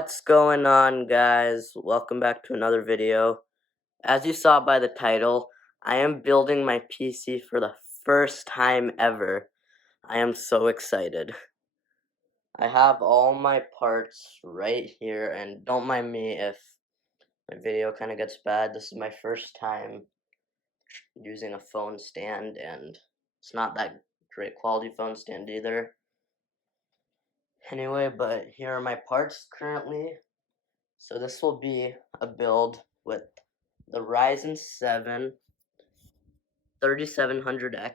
What's going on, guys? Welcome back to another video. As you saw by the title, I am building my PC for the first time ever. I am so excited. I have all my parts right here, and don't mind me if my video kind of gets bad. This is my first time using a phone stand, and it's not that great quality phone stand either. Anyway, but here are my parts currently. So this will be a build with the Ryzen 7 3700X,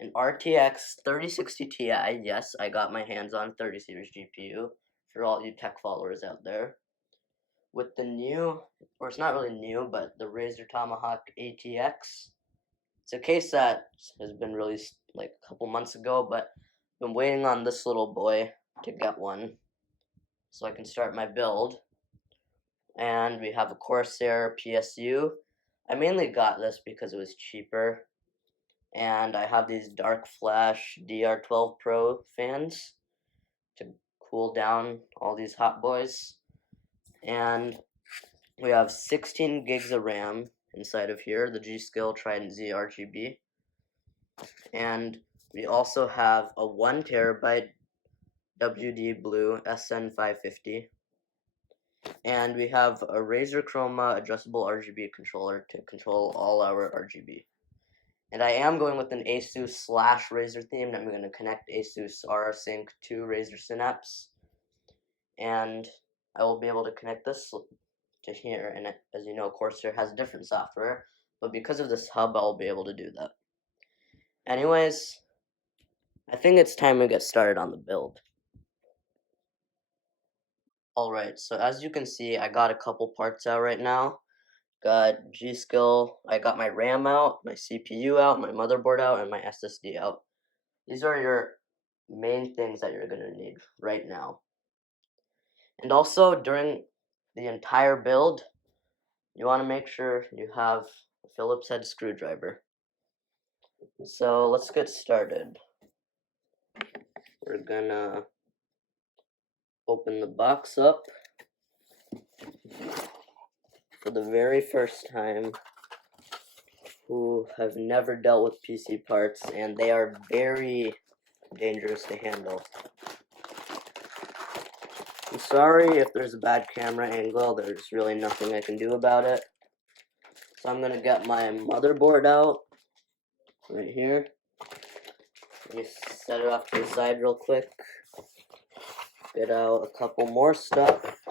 an RTX 3060 Ti. Yes, I got my hands on 30 series GPU for all you tech followers out there. With the new, or it's not really new, but the Razer Tomahawk ATX. It's a case that has been released like a couple months ago, but I've been waiting on this little boy to get one so I can start my build. And we have a Corsair PSU. I mainly got this because it was cheaper. And I have these darkFlash DR12 Pro fans to cool down all these hot boys. And we have 16 gigs of RAM inside of here, the G.SKILL Trident Z RGB. And we also have a 1 terabyte WD Blue SN550. And we have a Razer Chroma adjustable RGB controller to control all our RGB. And I am going with an ASUS / Razer theme. I'm going to connect ASUS RR Sync to Razer Synapse. And I will be able to connect this to here. And as you know, Corsair has different software. But because of this hub, I'll be able to do that. Anyways, I think it's time we get started on the build. Alright, so as you can see, I got a couple parts out right now. Got G.SKILL, I got my RAM out, my CPU out, my motherboard out, and my SSD out. These are your main things that you're going to need right now. And also, during the entire build, you want to make sure you have a Phillips head screwdriver. So, let's get started. We're gonna open the box up. For the very first time, who have never dealt with PC parts, and they are very dangerous to handle. I'm sorry if there's a bad camera angle, there's really nothing I can do about it. So I'm gonna get my motherboard out, right here. Let me set it off to the side real quick. Get out a couple more stuff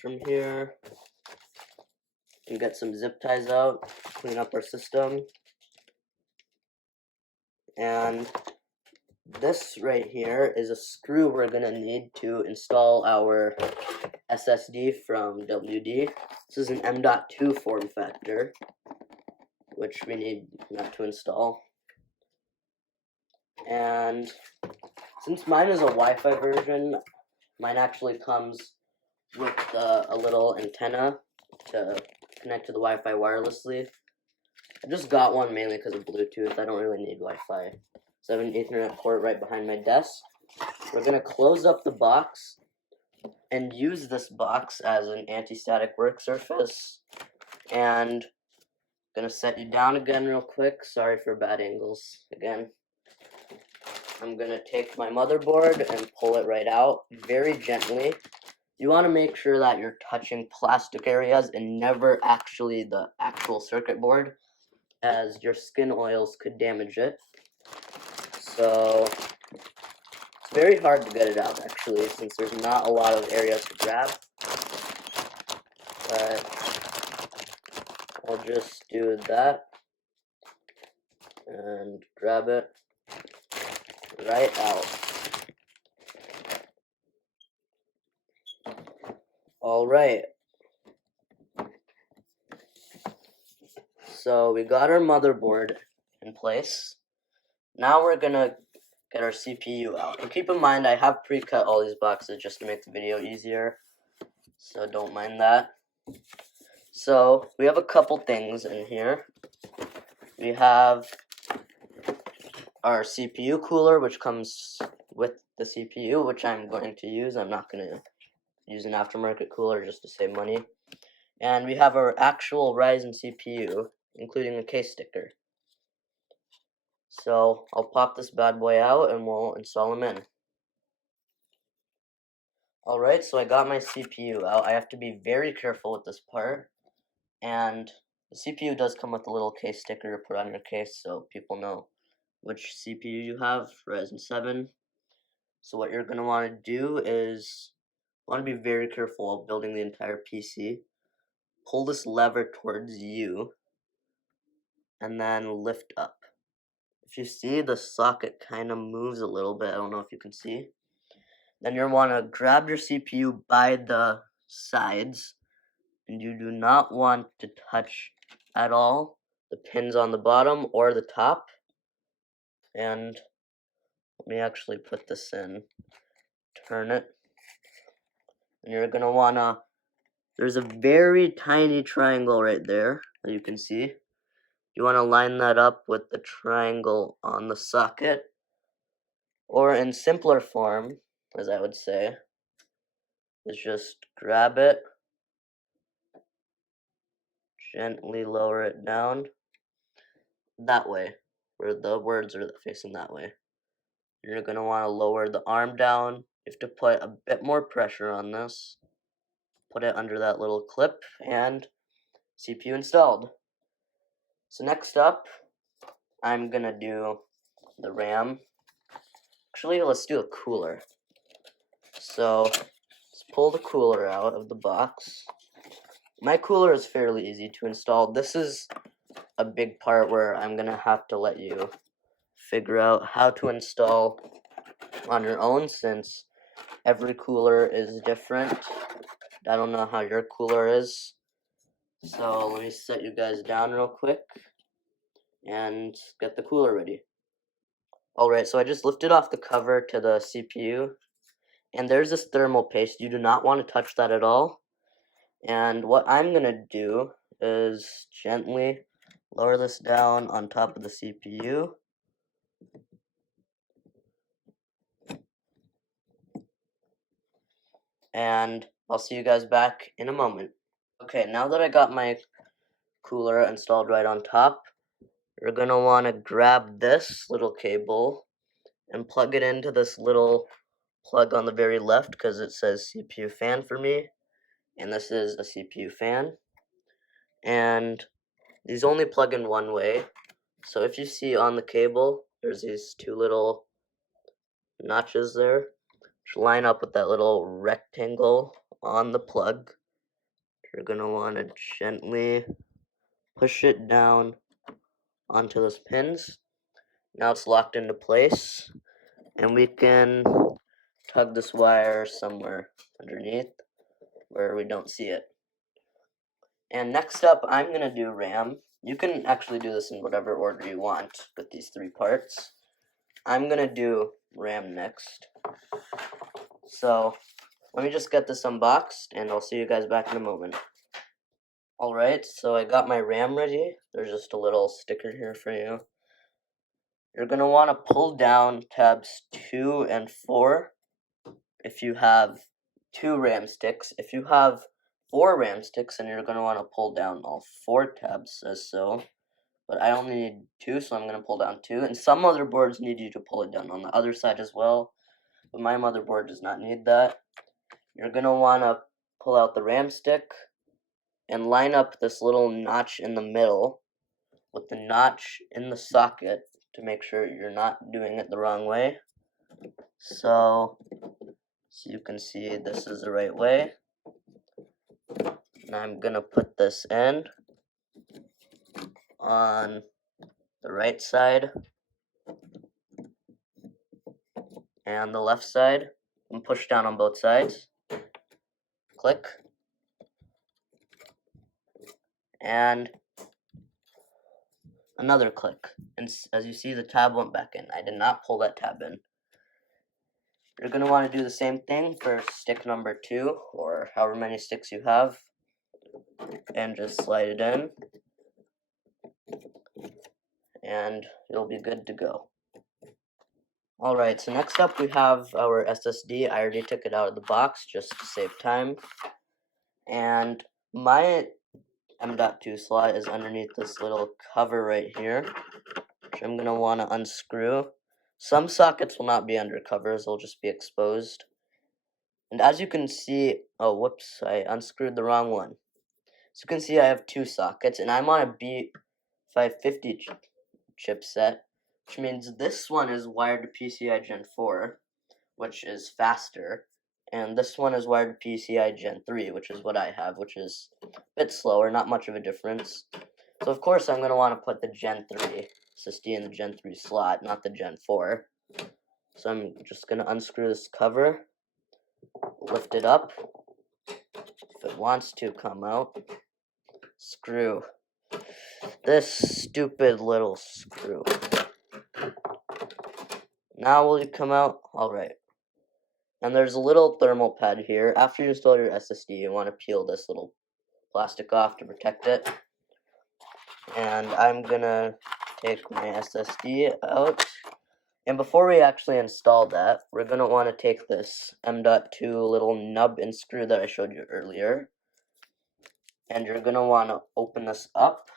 from here. And get some zip ties out, clean up our system. And this right here is a screw we're gonna need to install our SSD from WD. This is an M.2 form factor, which we need not to install. And since mine is a Wi-Fi version, mine actually comes with a little antenna to connect to the Wi-Fi wirelessly. I just got one mainly because of Bluetooth. I don't really need Wi-Fi. So I have an Ethernet port right behind my desk. We're going to close up the box and use this box as an anti-static work surface. And I'm going to set you down again real quick. Sorry for bad angles again. I'm going to take my motherboard and pull it right out very gently. You want to make sure that you're touching plastic areas and never actually the actual circuit board, as your skin oils could damage it. So it's very hard to get it out actually, since there's not a lot of areas to grab. But I'll just do that and grab it right out. Alright. So we got our motherboard in place. Now we're gonna get our CPU out. And keep in mind, I have pre-cut all these boxes just to make the video easier. So don't mind that. So we have a couple things in here. We have our CPU cooler, which comes with the CPU, which I'm going to use. I'm not going to use an aftermarket cooler just to save money. And we have our actual Ryzen CPU, including a case sticker. So I'll pop this bad boy out and we'll install them in. Alright, so I got my CPU out. I have to be very careful with this part. And the CPU does come with a little case sticker to put on your case so people know which CPU you have, Ryzen 7. So what you're going to want to do is, want to be very careful while building the entire PC. Pull this lever towards you, and then lift up. If you see, the socket kind of moves a little bit. I don't know if you can see. Then you'll want to grab your CPU by the sides, and you do not want to touch at all the pins on the bottom or the top. And let me actually put this in. Turn it. And you're going to want to, there's a very tiny triangle right there that you can see. You want to line that up with the triangle on the socket. Or in simpler form, as I would say, is just grab it, gently lower it down, that way, where the words are facing that way. You're going to want to lower the arm down. You have to put a bit more pressure on this. Put it under that little clip, and CPU installed. So next up, I'm going to do the RAM. Actually, let's do a cooler. So let's pull the cooler out of the box. My cooler is fairly easy to install. This is a big part where I'm going to have to let you figure out how to install on your own, since every cooler is different. I don't know how your cooler is. So let me set you guys down real quick and get the cooler ready. Alright, so I just lifted off the cover to the CPU, and there's this thermal paste. You do not want to touch that at all. And what I'm going to do is gently lower this down on top of the CPU. And I'll see you guys back in a moment. Okay, now that I got my cooler installed right on top, you're going to want to grab this little cable and plug it into this little plug on the very left, because it says CPU fan for me, and this is a CPU fan. And these only plug in one way, so if you see on the cable, there's these two little notches there, which line up with that little rectangle on the plug. You're going to want to gently push it down onto those pins. Now it's locked into place, and we can tug this wire somewhere underneath where we don't see it. And next up, I'm going to do RAM. You can actually do this in whatever order you want with these three parts. I'm going to do RAM next. So let me just get this unboxed, and I'll see you guys back in a moment. Alright, so I got my RAM ready. There's just a little sticker here for you. You're going to want to pull down tabs 2 and 4 if you have 2 RAM sticks. If you have 4 RAM sticks, then you're going to want to pull down all 4 tabs as so. But I only need 2, so I'm going to pull down 2. And some motherboards need you to pull it down on the other side as well. But my motherboard does not need that. You're going to want to pull out the RAM stick and line up this little notch in the middle with the notch in the socket to make sure you're not doing it the wrong way. So you can see this is the right way. And I'm going to put this in on the right side and the left side, and push down on both sides. Click. And another click. And as you see, the tab went back in. I did not pull that tab in. You're going to want to do the same thing for stick number 2, or however many sticks you have, and just slide it in, and you'll be good to go. Alright, so next up we have our SSD. I already took it out of the box just to save time. And my M.2 slot is underneath this little cover right here, which I'm going to want to unscrew. Some sockets will not be under covers, they'll just be exposed. And as you can see, oh whoops, I unscrewed the wrong one. So you can see I have two sockets, and I'm on a B550 chipset, which means this one is wired to PCI Gen 4, which is faster, and this one is wired to PCI Gen 3, which is what I have, which is a bit slower, not much of a difference. So of course I'm going to want to put the Gen 3 SSD in the Gen 3 slot, not the Gen 4. So I'm just going to unscrew this cover, lift it up, if it wants to come out, screw this stupid little screw. Now will it come out? Alright. And there's a little thermal pad here. After you install your SSD, you want to peel this little plastic off to protect it. And I'm gonna take my SSD out. And before we actually install that, we're gonna want to take this M.2 little nub and screw that I showed you earlier. And you're gonna want to open this up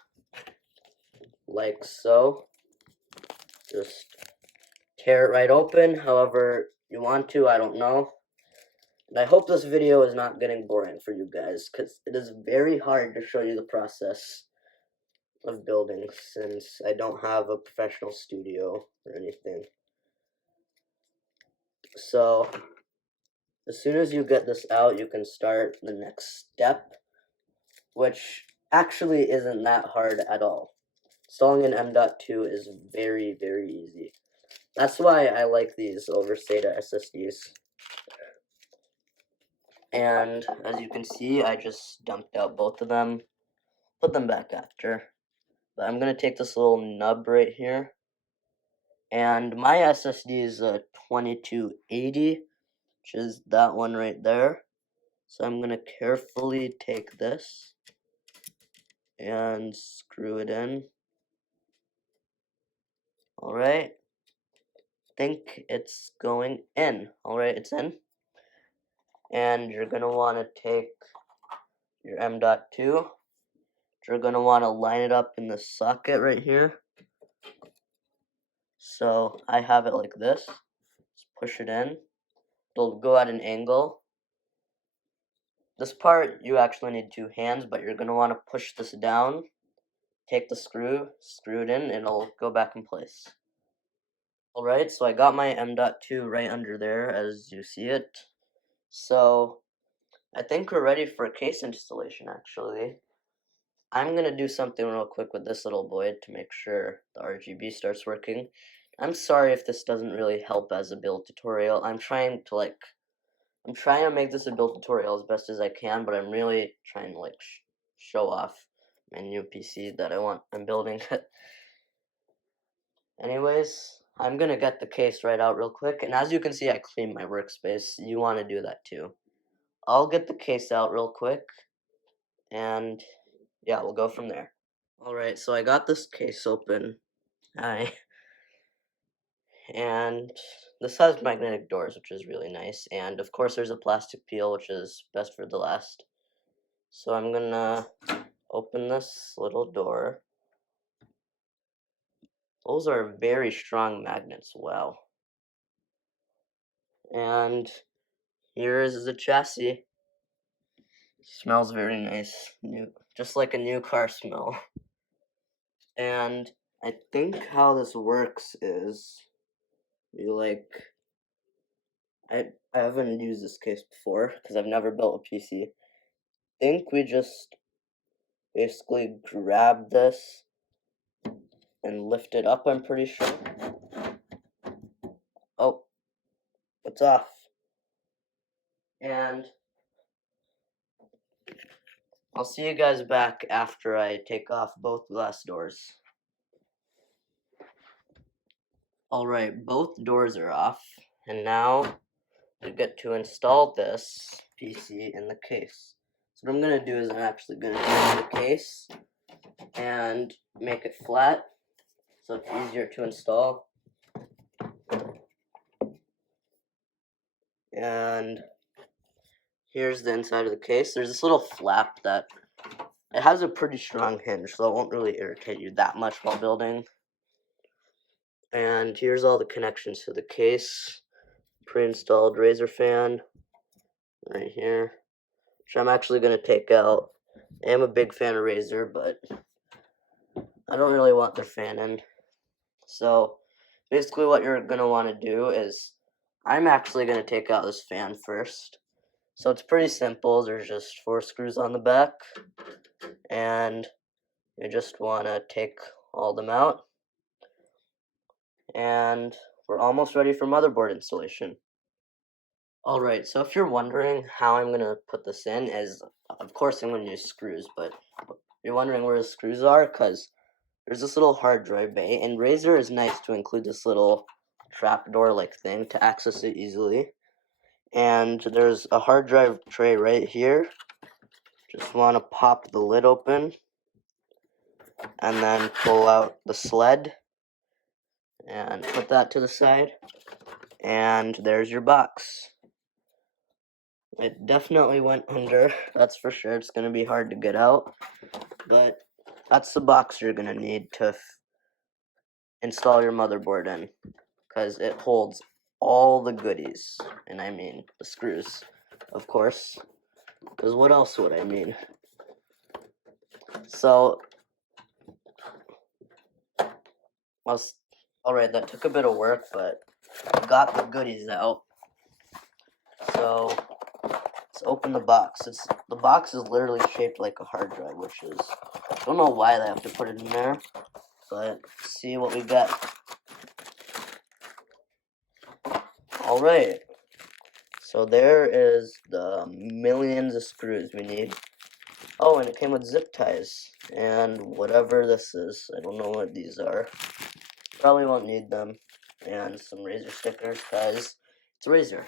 like so. Just tear it right open, however you want to, I don't know. And I hope this video is not getting boring for you guys, because it is very hard to show you the process of building since I don't have a professional studio or anything. So, as soon as you get this out, you can start the next step, which actually isn't that hard at all. Installing an M.2 is very, very easy. That's why I like these over SATA SSDs. And as you can see, I just dumped out both of them, put them back after. But I'm going to take this little nub right here. And my SSD is a 2280, which is that one right there. So I'm going to carefully take this and screw it in. Alright. Think it's going in. Alright, it's in. And you're going to want to take your M.2. You're going to want to line it up in the socket right here. So I have it like this. Just push it in. It'll go at an angle. This part you actually need two hands, but you're going to want to push this down. Take the screw, screw it in, and it'll go back in place. Alright, so I got my M.2 right under there as you see it. So I think we're ready for a case installation actually. I'm going to do something real quick with this little boy to make sure the RGB starts working. I'm sorry if this doesn't really help as a build tutorial. I'm trying to make this a build tutorial as best as I can, but I'm really trying to show off my new PC that I'm building. Anyways, I'm gonna get the case right out real quick, and as you can see, I cleaned my workspace. You want to do that too. I'll get the case out real quick, and yeah, we'll go from there. Alright, so I got this case open. And this has magnetic doors, which is really nice, and of course there's a plastic peel, which is best for the last. So I'm gonna open this little door. Those are very strong magnets, wow. And here is the chassis. Smells very nice, new, just like a new car smell. And I think how this works is I haven't used this case before because I've never built a PC. I think we just basically grab this and lift it up, I'm pretty sure. Oh, it's off. And I'll see you guys back after I take off both glass doors. Alright, both doors are off, and now we get to install this PC in the case. So what I'm going to do is I'm actually going to take the case and make it flat so it's easier to install. And here's the inside of the case. There's this little flap that it has a pretty strong hinge, so it won't really irritate you that much while building. And here's all the connections to the case. Pre-installed Razer fan right here, which I'm actually going to take out. I am a big fan of Razer, but I don't really want the fan in. So basically what you're going to want to do is, I'm actually going to take out this fan first. So it's pretty simple. There's just 4 screws on the back, and you just want to take all them out. And we're almost ready for motherboard installation. Alright, so if you're wondering how I'm going to put this in, is of course I'm going to use screws, but you're wondering where the screws are, because there's this little hard drive bay, and Razer is nice to include this little trapdoor like thing to access it easily. And there's a hard drive tray right here. Just want to pop the lid open and then pull out the sled and put that to the side, and there's your box. It definitely went under, that's for sure. It's going to be hard to get out, but that's the box you're going to need to install your motherboard in, because it holds all the goodies, and I mean the screws, of course, because what else would I mean? So, alright, that took a bit of work, but I got the goodies out. So, let's open the box. The box is literally shaped like a hard drive, which is, I don't know why they have to put it in there, but let's see what we got. Alright, so there is the millions of screws we need. Oh, and it came with zip ties, and whatever this is, I don't know what these are. Probably won't need them, and some Razer stickers, because it's Razer.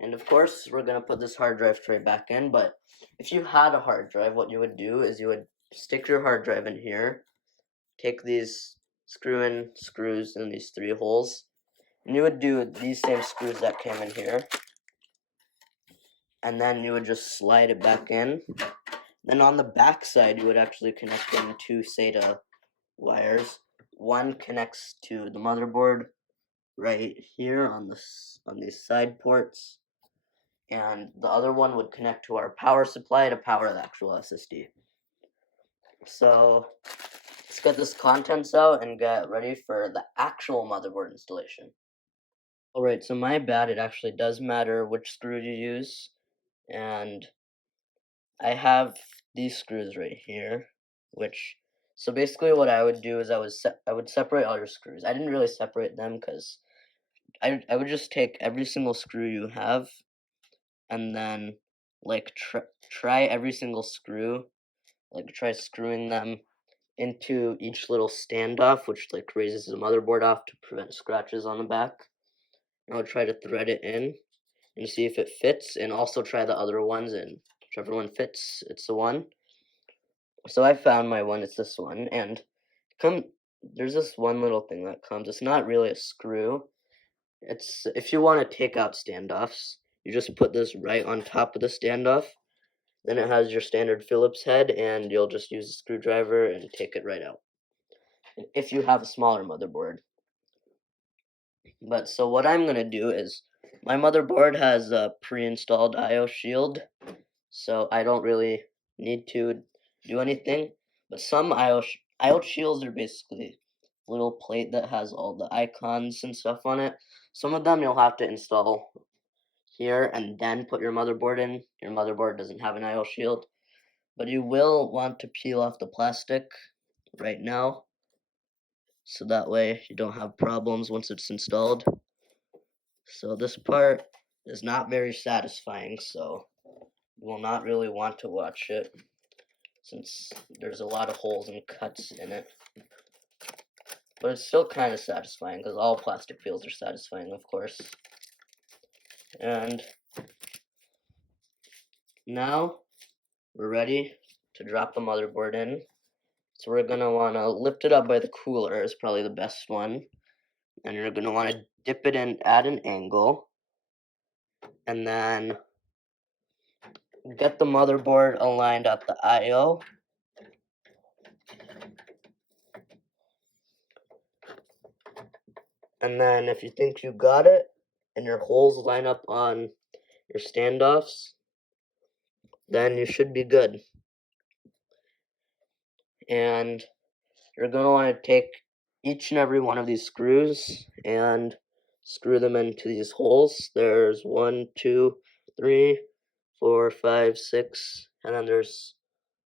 And of course, we're going to put this hard drive tray back in, but if you had a hard drive, what you would do is you would stick your hard drive in here, take these screw-in screws in these 3 holes, and you would do these same screws that came in here, and then you would just slide it back in. Then on the back side, you would actually connect in 2 SATA wires. One connects to the motherboard right here on these side ports, and the other one would connect to our power supply to power the actual SSD. So let's get this contents out and get ready for the actual motherboard installation. Alright, so my bad, it actually does matter which screw you use, and I have these screws right here, so basically what I would do is I would separate all your screws. I didn't really separate them because I would just take every single screw you have, and then like try every single screw, like try screwing them into each little standoff, which like raises the motherboard off to prevent scratches on the back. I would try to thread it in and see if it fits, and also try the other ones, and whichever one fits, it's the one. So I found my one, it's this one, and there's this one little thing that comes. It's not really a screw. It's, if you want to take out standoffs, you just put this right on top of the standoff. Then it has your standard Phillips head, and you'll just use a screwdriver and take it right out, if you have a smaller motherboard. But so what I'm going to do is, my motherboard has a pre-installed I/O shield, so I don't really need to do anything. But some I/O shields are basically a little plate that has all the icons and stuff on it. Some of them you'll have to install here and then put your motherboard in. Your motherboard doesn't have an I/O shield, but you will want to peel off the plastic right now, so that way you don't have problems once it's installed. So this part is not very satisfying, so you will not really want to watch it, since there's a lot of holes and cuts in it. But it's still kind of satisfying, because all plastic peels are satisfying, of course. And now we're ready to drop the motherboard in. So we're going to want to lift it up by the cooler, is probably the best one. And you're going to want to dip it in at an angle. and then get the motherboard aligned at the I/O. And then if you think you got it, and your holes line up on your standoffs, then you should be good. And you're going to want to take each and every one of these screws and screw them into these holes. There's 1, 2, 3, 4, 5, 6, and then there's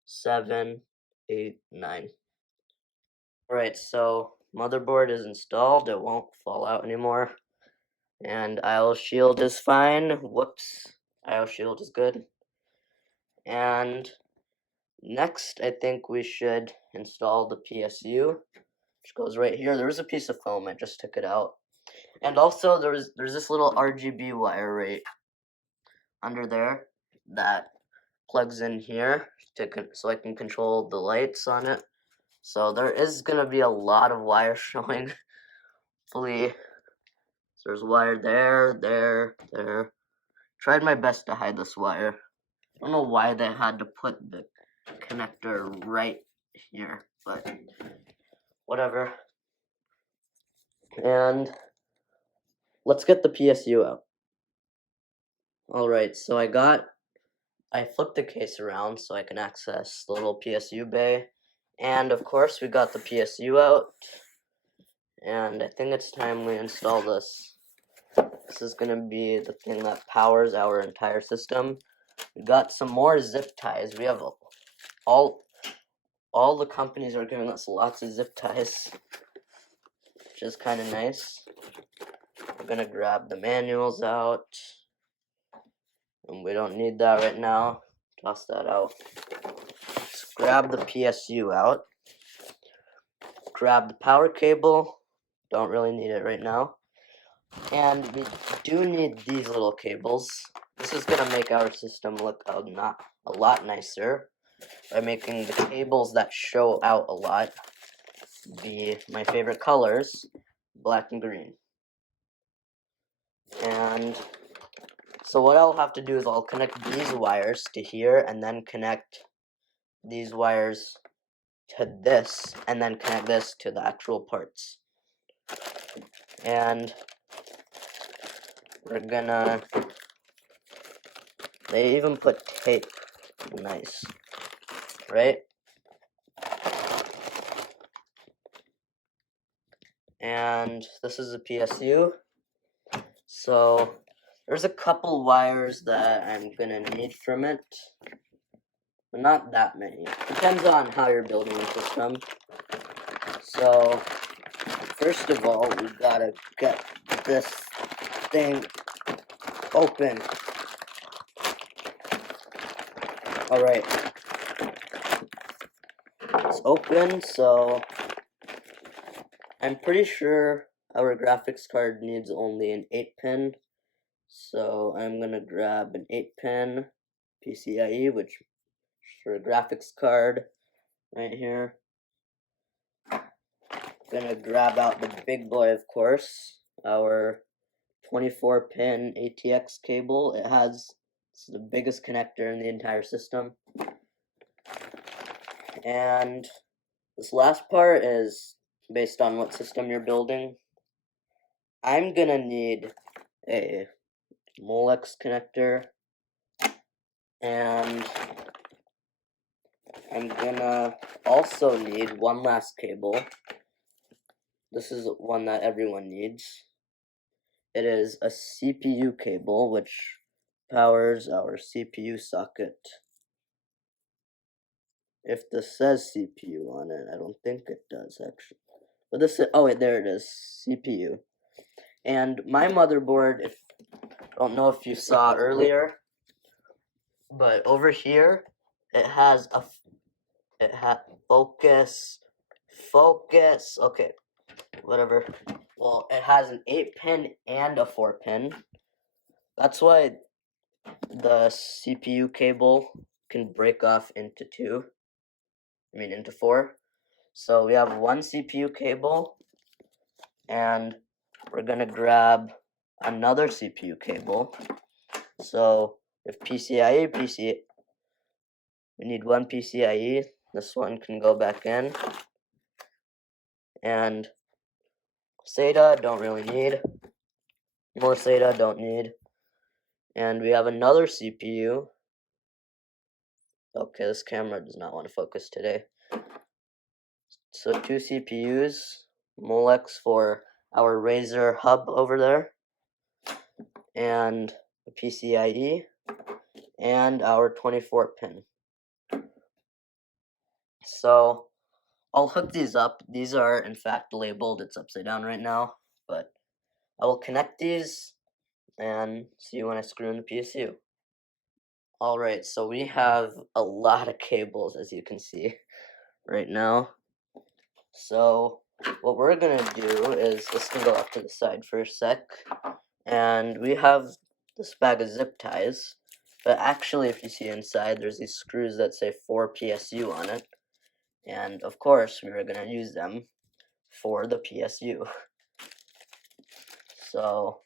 7, 8, 9. Alright, so motherboard is installed. It won't fall out anymore. And IO shield is fine. Whoops. IO shield is good. And next, I think we should install the PSU, which goes right here. There was a piece of foam. I just took it out. And also, there's this little RGB wire right under there that plugs in here so I can control the lights on it. So there is going to be a lot of wire showing. Hopefully, so there's wire there. Tried my best to hide this wire. I don't know why they had to put the connector right here, but whatever. And let's get the PSU out. Alright, so I flipped the case around so I can access the little PSU bay. And of course we got the PSU out. And I think it's time we install this. This is going to be the thing that powers our entire system. We got some more zip ties. We have all the companies are giving us lots of zip ties, which is kind of nice. I'm going to grab the manuals out. And we don't need that right now. Toss that out. Just grab the PSU out. Grab the power cable. Don't really need it right now. And we do need these little cables. This is going to make our system look a lot nicer by making the cables that show out a lot be my favorite colors, black and green. And so what I'll have to do is I'll connect these wires to here and then connect these wires to this and then connect this to the actual parts. And we're gonna, they even put tape, nice, right? And this is a PSU. So there's a couple wires that I'm gonna need from it. But not that many. Depends on how you're building your system. So first of all, we gotta get this thing open. Alright. It's open, so I'm pretty sure our graphics card needs only an 8-pin. So I'm gonna grab an 8-pin PCIe, which is for a graphics card right here. Gonna grab out the big boy, of course, our 24-pin ATX cable. It's the biggest connector in the entire system. And this last part is based on what system you're building. I'm gonna need a Molex connector, and I'm gonna also need one last cable. This is one that everyone needs. It is a CPU cable, which powers our CPU socket. If this says CPU on it, I don't think it does actually. But this is, oh wait, there it is, CPU. And my motherboard, I don't know if you saw earlier, but over here, it has focus, okay, whatever. Well, it has an 8-pin and a 4-pin. That's why the CPU cable can break off into into 4. So we have one CPU cable, and we're gonna grab another CPU cable. So if PCIe, we need one PCIe. This one can go back in. And SATA, don't really need. More SATA, don't need. And we have another CPU. Okay, this camera does not want to focus today. So 2 CPUs, Molex for our Razer hub over there, and a PCIe, and our 24 pin. So I'll hook these up. These are in fact labeled. It's upside down right now, but I will connect these and see you when I screw in the PSU. Alright, so we have a lot of cables, as you can see right now. So what we're gonna do is, this can go off to the side for a sec, and we have this bag of zip ties, but actually if you see inside, there's these screws that say 4 PSU on it, and of course we were gonna use them for the PSU. So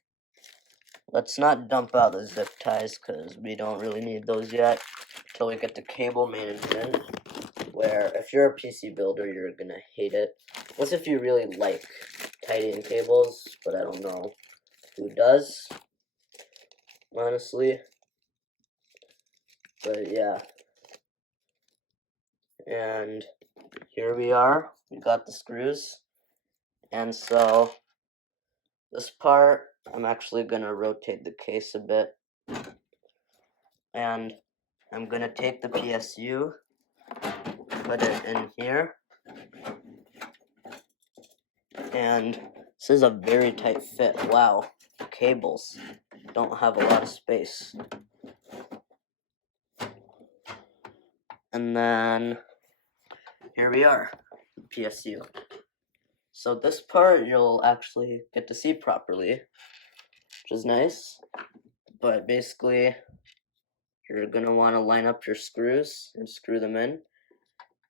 let's not dump out the zip ties because we don't really need those yet until we get to cable management, where if you're a PC builder, you're gonna hate it. Unless if you really like tidying cables, but I don't know who does, honestly. But yeah. And here we are. We got the screws. And so this part, I'm actually gonna rotate the case a bit. And I'm gonna take the PSU, put it in here. And this is a very tight fit. Wow, cables don't have a lot of space. And then here we are, PSU. So this part you'll actually get to see properly, which is nice. But basically, you're gonna want to line up your screws and screw them in.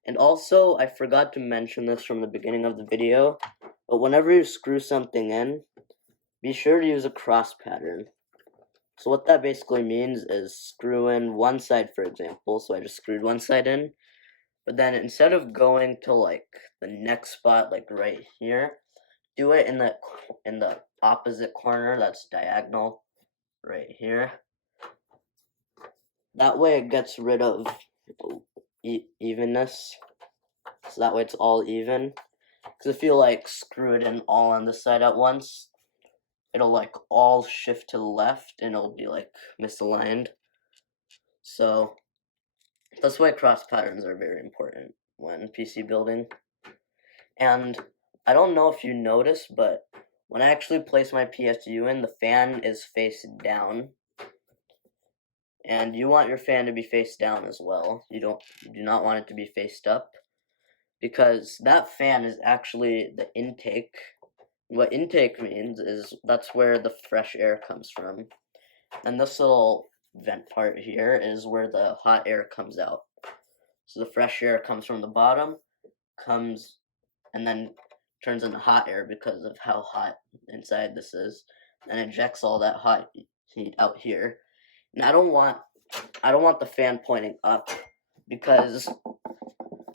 And also, I forgot to mention this from the beginning of the video, but whenever you screw something in, be sure to use a cross pattern. So what that basically means is screw in one side, for example. So I just screwed one side in, but then instead of going to like the next spot, like right here, do it in the opposite corner that's diagonal, right here. That way it gets rid of evenness. So that way it's all even. Because if you like screw it in all on this side at once, it'll like all shift to the left and it'll be like misaligned. So that's why cross patterns are very important when PC building. And I don't know if you noticed, but when I actually place my PSU in, the fan is face down. And you want your fan to be face down as well. You do not want it to be faced up, because that fan is actually the intake. What intake means is that's where the fresh air comes from. And this little vent part here is where the hot air comes out. So the fresh air comes from the bottom, comes and then turns into hot air because of how hot inside this is, and ejects all that hot heat out here. And I don't want the fan pointing up, because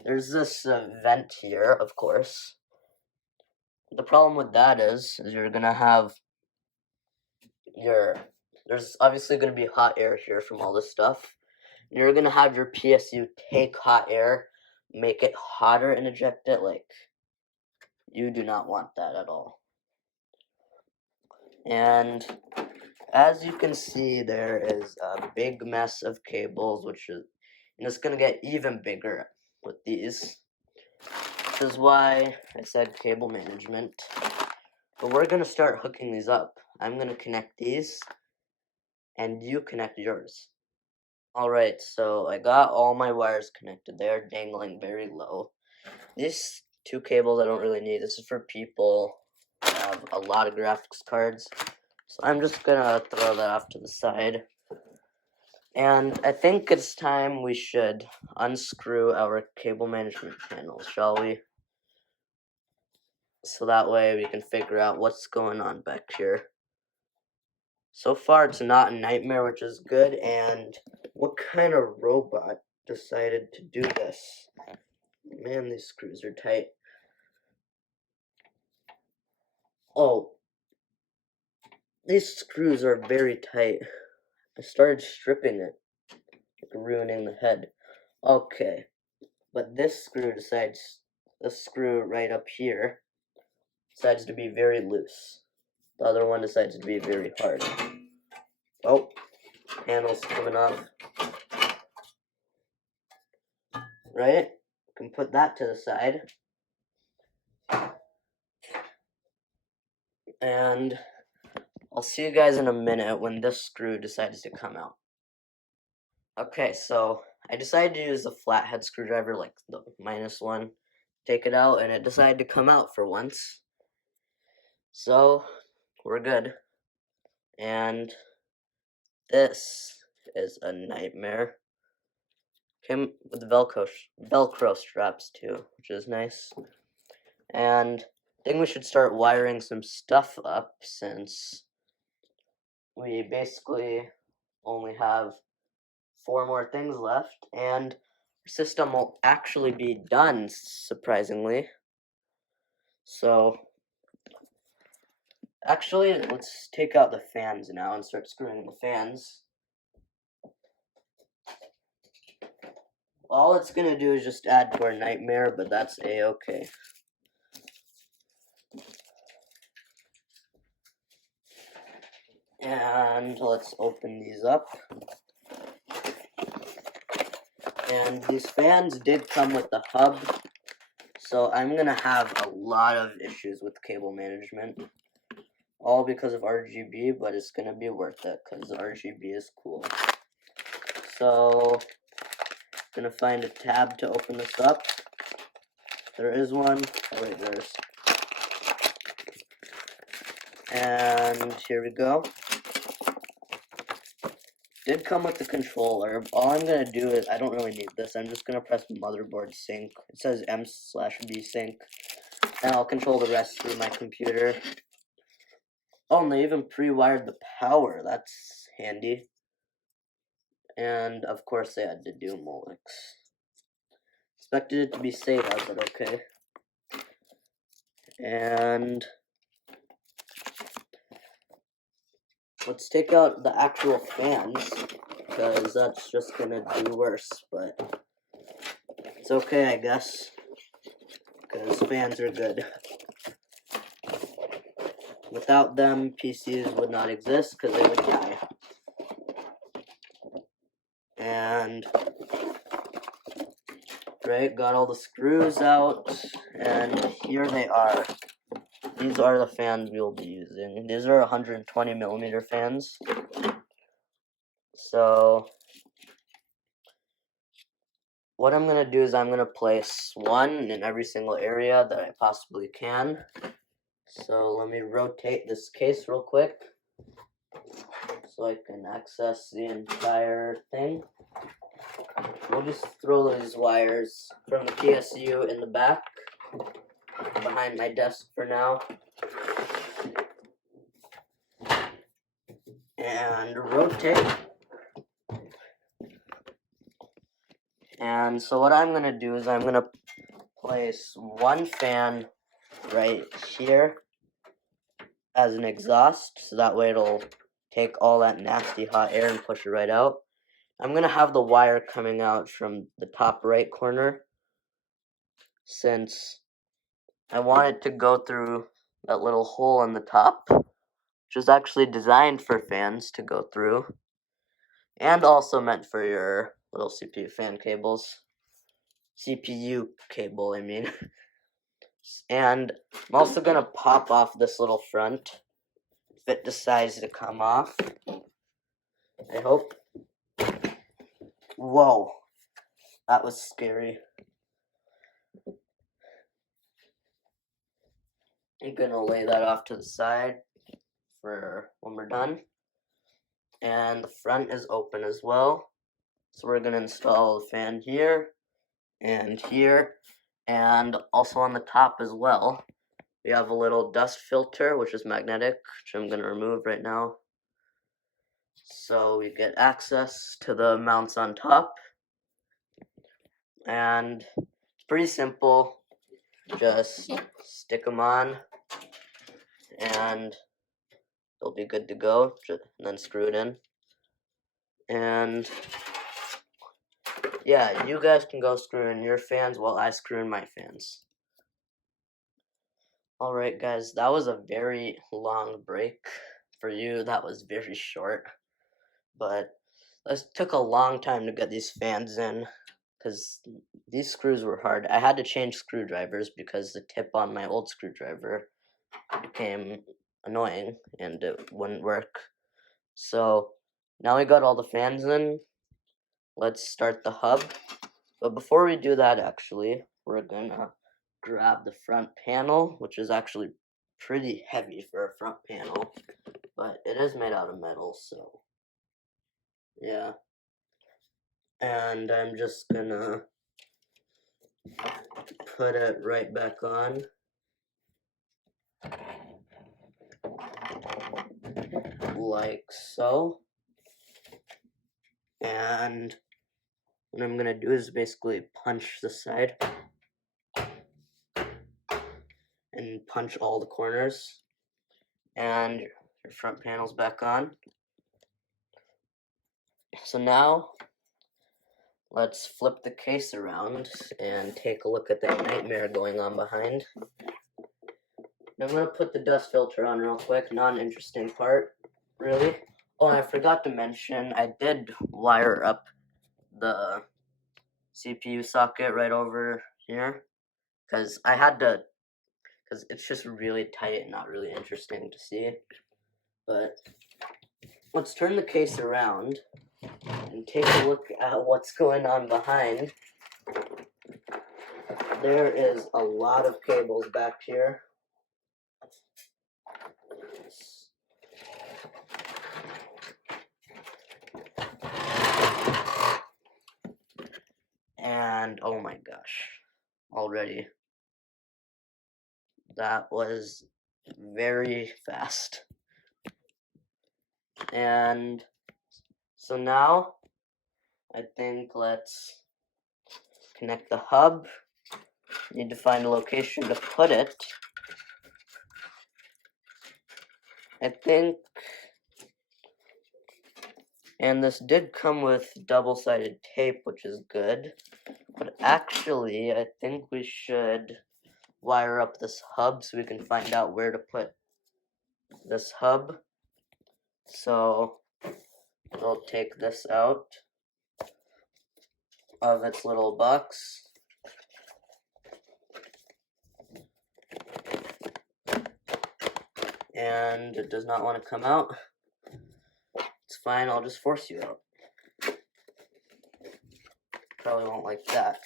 there's this vent here, of course. The problem with that is you're gonna have there's obviously gonna be hot air here from all this stuff. You're gonna have your PSU take hot air, make it hotter, and eject it. Like, you do not want that at all. And as you can see, there is a big mess of cables, and it's gonna get even bigger with these. This is why I said cable management. But we're gonna start hooking these up. I'm gonna connect these, and you connect yours. Alright, so I got all my wires connected. They're dangling very low. These 2 cables I don't really need. This is for people who have a lot of graphics cards. So I'm just gonna throw that off to the side. And I think it's time we should unscrew our cable management panels, shall we? So that way we can figure out what's going on back here. So far, it's not a nightmare, which is good. And what kind of robot decided to do this? Man, these screws are tight. Oh, these screws are very tight. I started stripping it, like ruining the head. Okay, but this screw right up here decides to be very loose. The other one decides to be very hard. Oh, panel's coming off. Right? Can put that to the side. And I'll see you guys in a minute when this screw decides to come out. Okay, so I decided to use the flathead screwdriver, like the -1, take it out, and it decided to come out for once. So, we're good. And this is a nightmare. Came with Velcro straps too, which is nice. And I think we should start wiring some stuff up since we basically only have 4 more things left, and our system will actually be done, surprisingly. So, actually, let's take out the fans now and start screwing the fans. All it's going to do is just add to our nightmare, but that's a-okay. And let's open these up. And these fans did come with the hub, so I'm going to have a lot of issues with cable management. All because of RGB, but it's going to be worth it because RGB is cool. So, I'm going to find a tab to open this up. There is one. Oh wait, there's. And here we go. Did come with the controller. All I'm going to do is, I don't really need this. I'm just going to press motherboard sync. It says M/B sync. And I'll control the rest through my computer. Oh, and they even pre-wired the power. That's handy. And, of course, they had to do Molex. Expected it to be SATA, but okay. And let's take out the actual fans, because that's just gonna do worse, but it's okay, I guess, because fans are good. Without them, PCs would not exist, because they would die. And, right, got all the screws out, and here they are. These are the fans we'll be using. These are 120mm fans. So, what I'm going to do is I'm going to place one in every single area that I possibly can. So let me rotate this case real quick so I can access the entire thing. We'll just throw these wires from the PSU in the back behind my desk for now. And rotate. And so what I'm going to do is I'm going to place one fan right here as an exhaust, so that way it'll take all that nasty hot air and push it right out. I'm going to have the wire coming out from the top right corner, since I want it to go through that little hole in the top, which is actually designed for fans to go through, and also meant for your little CPU fan cables. CPU cable, I mean. And I'm also going to pop off this little front if it decides to come off. I hope. Whoa, that was scary. I'm going to lay that off to the side for when we're done. And the front is open as well. So we're going to install the fan here, and also on the top as well. We have a little dust filter, which is magnetic, which I'm going to remove right now. So we get access to the mounts on top, and it's pretty simple. Just stick them on and they'll be good to go, and then screw it in. And yeah, you guys can go screw in your fans while I screw in my fans. Alright guys, that was a very long break. For you, that was very short. But it took a long time to get these fans in, because these screws were hard. I had to change screwdrivers because the tip on my old screwdriver became annoying and it wouldn't work. So now we got all the fans in. Let's start the hub. But before we do that, actually, we're gonna grab the front panel, which is actually pretty heavy for a front panel, but it is made out of metal, so yeah. And I'm just gonna put it right back on. Like so. And what I'm gonna do is basically punch the side and punch all the corners. And your front panel's back on. So now let's flip the case around and take a look at the nightmare going on behind. I'm going to put the dust filter on real quick, not an interesting part, really. Oh, and I forgot to mention, I did wire up the CPU socket right over here, because I had to, because it's just really tight and not really interesting to see. But let's turn the case around and take a look at what's going on behind. There is a lot of cables back here. And oh my gosh, already. That was very fast. And so now I think let's connect the hub. Need to find a location to put it. I think, and this did come with double-sided tape, which is good. But actually, I think we should wire up this hub so we can find out where to put this hub. So we'll take this out of its little box. And it does not want to come out. It's fine, I'll just force you out. Probably won't like that.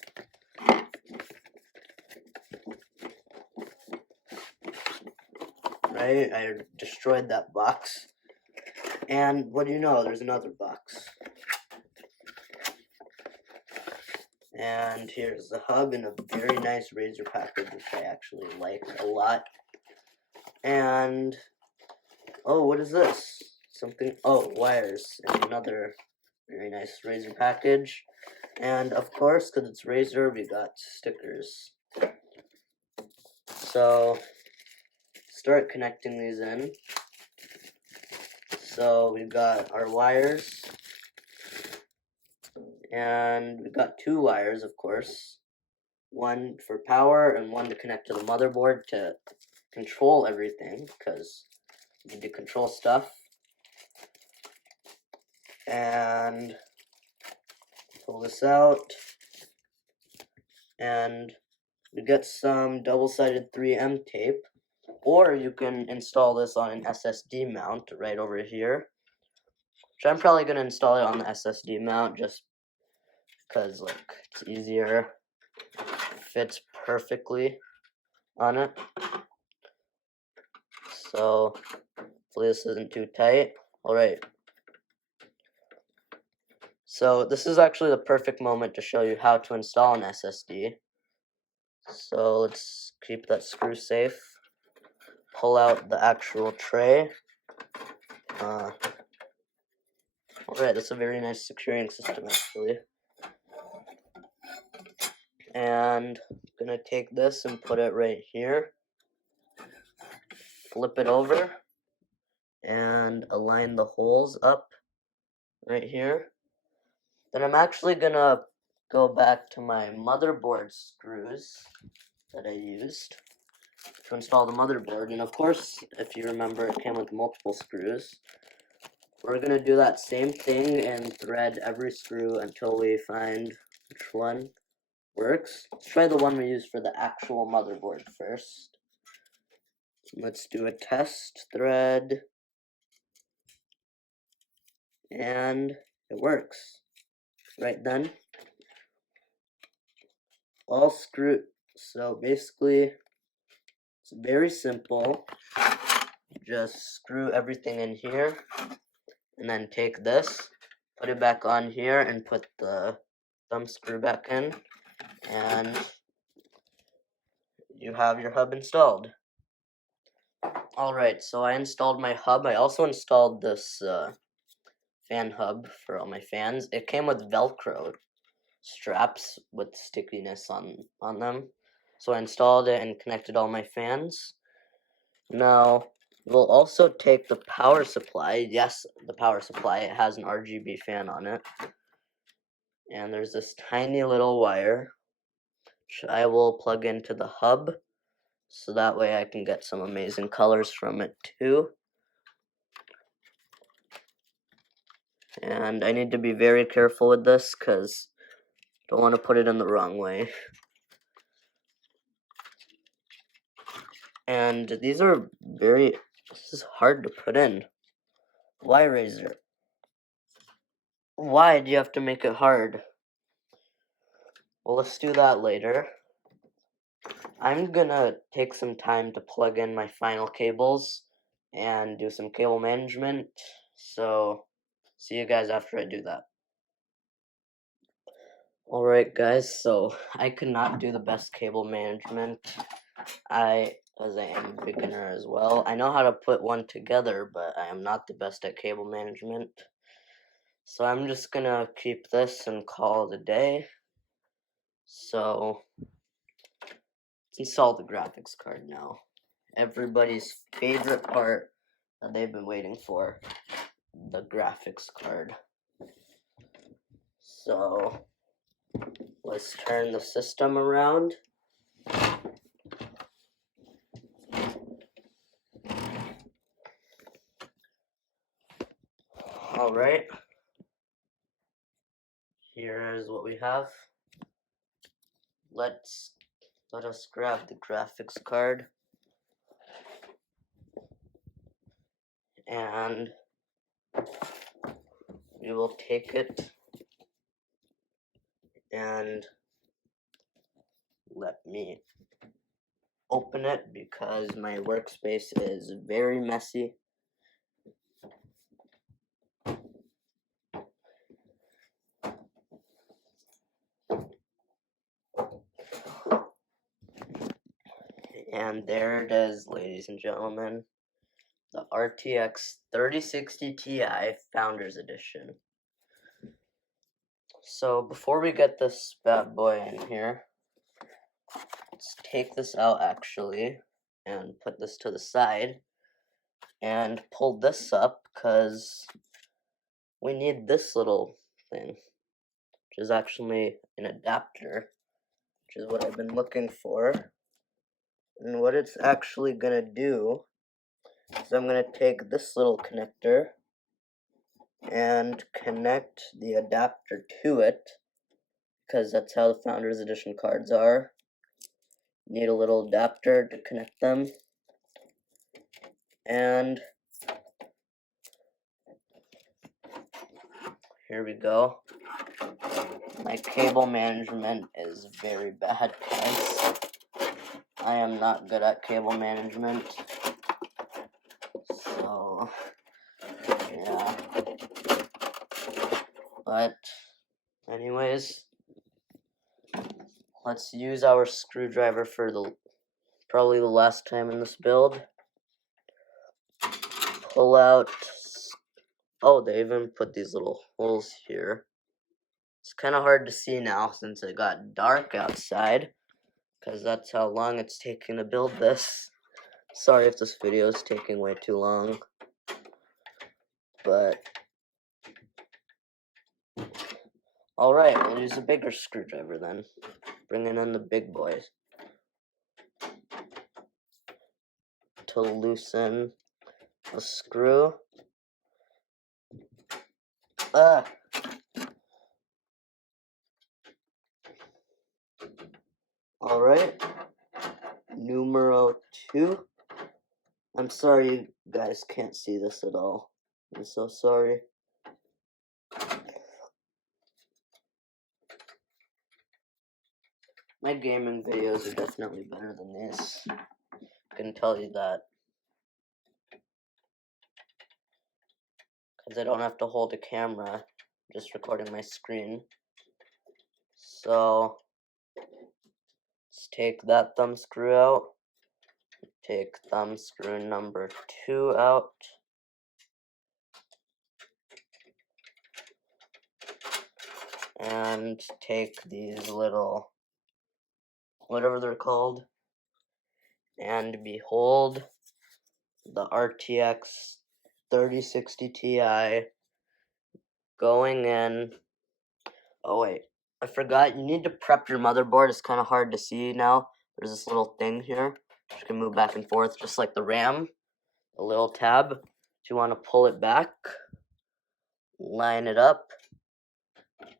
Right? I destroyed that box. And what do you know? There's another box. And here's the hub in a very nice Razer package, which I actually like a lot. And, oh, what is this? Something, oh, wires in another very nice Razer package. And of course, because it's Razer, we got stickers. So, start connecting these in. So, we've got our wires. And we've got two wires, of course. One for power and one to connect to the motherboard to control everything, because you need to control stuff. And pull this out. And we get some double-sided 3M tape. Or you can install this on an SSD mount right over here. Which I'm probably going to install it on the SSD mount just because, like, it's easier. Fits perfectly on it. So, hopefully this isn't too tight. Alright. So, this is actually the perfect moment to show you how to install an SSD. So, let's keep that screw safe. Pull out the actual tray. Alright, that's a very nice securing system actually. And I'm gonna take this and put it right here. Flip it over and align the holes up right here. Then I'm actually gonna go back to my motherboard screws that I used to install the motherboard. And of course, if you remember, it came with multiple screws. We're going to do that same thing and thread every screw until we find which one works. Let's try the one we use for the actual motherboard first. Let's do a test thread. And it works. Right then. All screw. So basically, it's very simple. Just screw everything in here. And then take this, put it back on here, and put the thumb screw back in, and you have your hub installed. Alright, so I installed my hub. I also installed this fan hub for all my fans. It came with Velcro straps with stickiness on them. So I installed it and connected all my fans. Now, we'll also take the power supply. Yes, the power supply. It has an RGB fan on it. And there's this tiny little wire, which I will plug into the hub, so that way I can get some amazing colors from it too. And I need to be very careful with this, because I don't want to put it in the wrong way. And these are this is hard to put in. Why, Razer? Why do you have to make it hard? Well, let's do that later. I'm gonna take some time to plug in my final cables and do some cable management, so see you guys after I do that. Alright guys, so I could not do the best cable management, as I am a beginner as well. I know how to put one together, but I am not the best at cable management. So I'm just gonna keep this and call it a day. So let's install the graphics card now. Everybody's favorite part that they've been waiting for, the graphics card. So let's turn the system around. Alright, here is what we have. Let us grab the graphics card, and we will take it and let me open it because my workspace is very messy. And there it is, ladies and gentlemen, the RTX 3060 Ti Founders Edition. So before we get this bad boy in here, let's take this out actually and put this to the side and pull this up, because we need this little thing, which is actually an adapter, which is what I've been looking for. And what it's actually gonna do is I'm gonna take this little connector and connect the adapter to it, because that's how the Founders Edition cards are. You need a little adapter to connect them. And here we go. My cable management is very bad, guys. I am not good at cable management. So, yeah. But, anyways, let's use our screwdriver for probably the last time in this build. Pull out Oh, they even put these little holes here. It's kind of hard to see now since it got dark outside, because that's how long it's taking to build this. Sorry if this video is taking way too long, but alright, we'll use a bigger screwdriver then. Bringing in the big boys to loosen the screw. Alright, numero 2. I'm sorry you guys can't see this at all. I'm so sorry. My gaming videos are definitely better than this. I can tell you that. Because I don't have to hold a camera, just recording my screen. So, let's take that thumb screw out. Take thumb screw number 2 out. And take these little, whatever they're called. And behold, the RTX 3060 Ti going in. Oh wait, I forgot, you need to prep your motherboard. It's kind of hard to see now. There's this little thing here. You can move back and forth just like the RAM. A little tab. If you want to pull it back, line it up,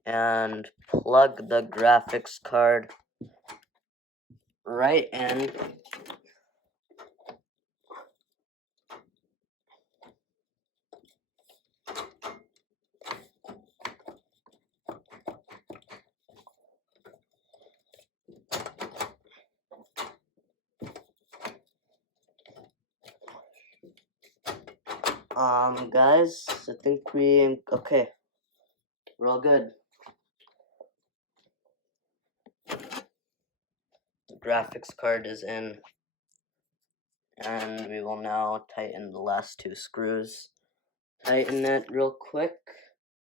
and plug the graphics card right in. Guys, I think okay, we're all good. The graphics card is in, and we will now tighten the last 2 screws. Tighten it real quick.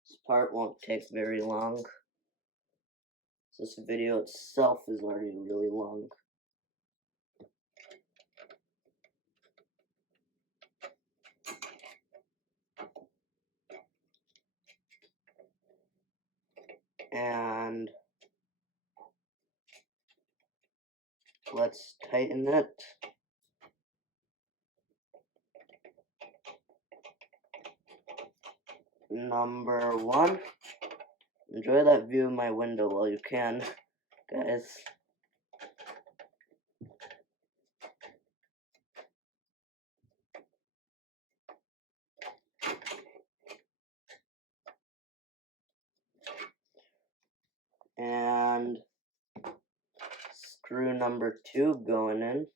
This part won't take very long. This video itself is already really long. And let's tighten it. Number 1. Enjoy that view of my window while you can, guys. And screw number 2 going in.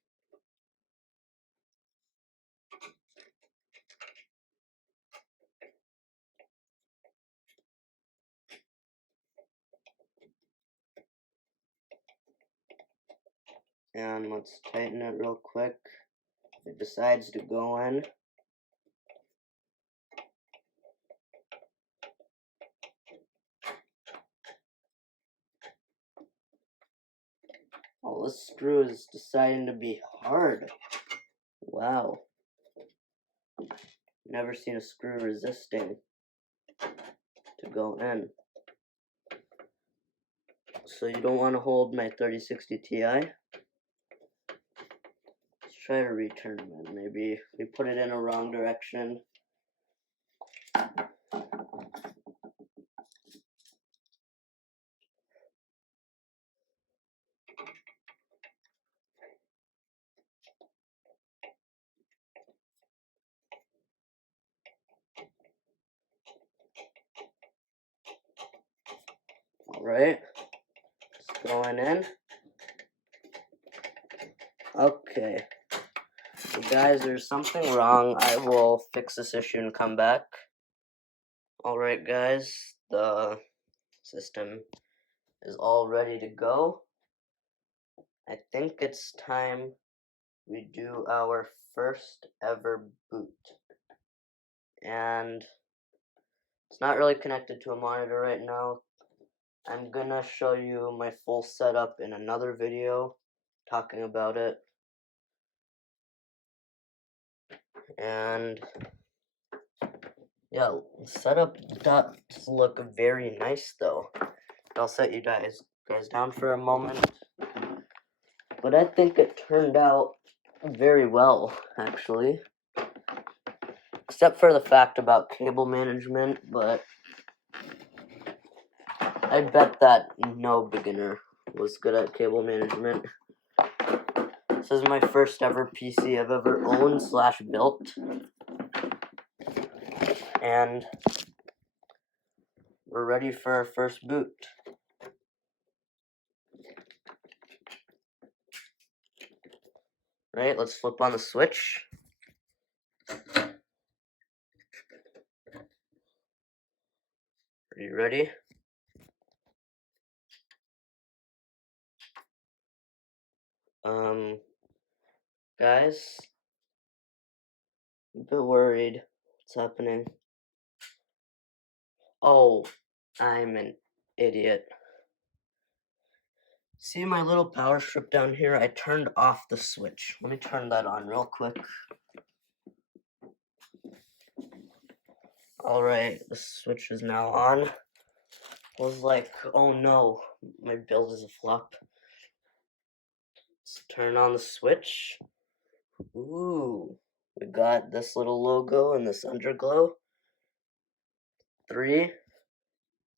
And let's tighten it real quick. If it decides to go in. Oh, this screw is deciding to be hard. Wow. Never seen a screw resisting to go in. So you don't want to hold my 3060 Ti. Let's try to return it. Maybe we put it in a wrong direction. Alright. It's going in. Okay. So guys, there's something wrong. I will fix this issue and come back. Alright guys, the system is all ready to go. I think it's time we do our first ever boot. And It's not really connected to a monitor right now. I'm gonna show you my full setup in another video talking about it. And yeah, setup does look very nice though. I'll set you guys down for a moment. But I think it turned out very well, actually. Except for the fact about cable management, but I bet that no beginner was good at cable management. This is my first ever PC I've ever owned / built. And we're ready for our first boot. Right, let's flip on the switch. Are you ready? Guys, I'm a bit worried. What's happening? Oh, I'm an idiot. See my little power strip down here? I turned off the switch. Let me turn that on real quick. Alright, the switch is now on. I was like, oh no, my build is a flop. Let's turn on the switch. Ooh, we got this little logo and this underglow. 3,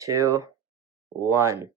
2, 1.